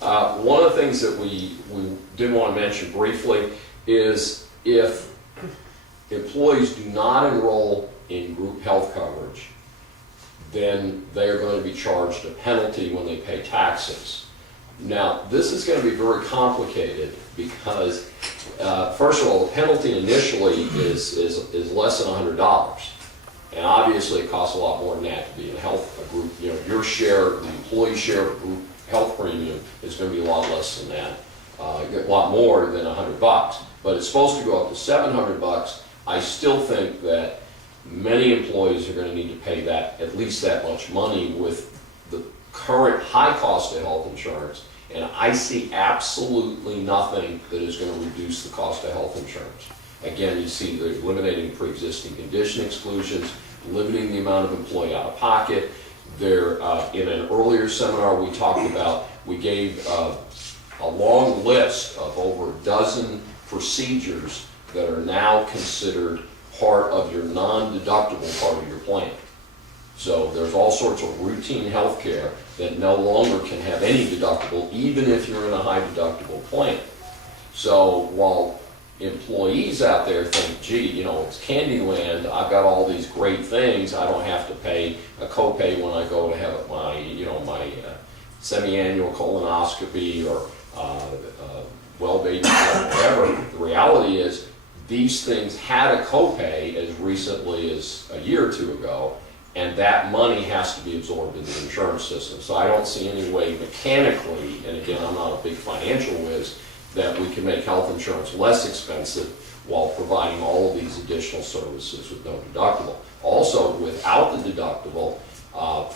One of the things that we did want to mention briefly is if employees do not enroll in group health coverage, then they are going to be charged a penalty when they pay taxes. Now, this is going to be very complicated because, first of all, the penalty initially is less than $100. And obviously it costs a lot more than that to be in a group. You know, your share, the employee share of group health premium is going to be a lot less than that, a lot more than $100. But it's supposed to go up to $700. I still think that many employees are going to need to pay that, at least that much money with the current high cost of health insurance. And I see absolutely nothing that is going to reduce the cost of health insurance. Again, you see they're eliminating pre-existing condition exclusions, limiting the amount of employee out of pocket. They're, in an earlier seminar we talked about, we gave a long list of over a dozen procedures that are now considered part of your non-deductible part of your plan. So there's all sorts of routine health care that no longer can have any deductible, even if you're in a high deductible plan. So while employees out there think, gee, you know, it's Candyland, I've got all these great things, I don't have to pay a copay when I go to have my, you know, my semi-annual colonoscopy or well baby or whatever. The reality is these things had a copay as recently as a year or two ago, and that money has to be absorbed into the insurance system. So I don't see any way mechanically, and again, I'm not a big financial whiz, that we can make health insurance less expensive while providing all of these additional services with no deductible. Also, without the deductible,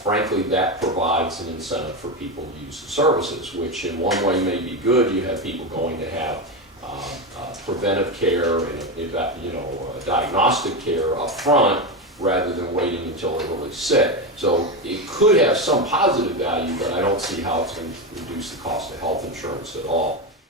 frankly, that provides an incentive for people to use the services, which in one way may be good. You have people going to have preventive care and diagnostic care up front rather than waiting until they're really sick. So it could have some positive value, but I don't see how it's going to reduce the cost of health insurance at all.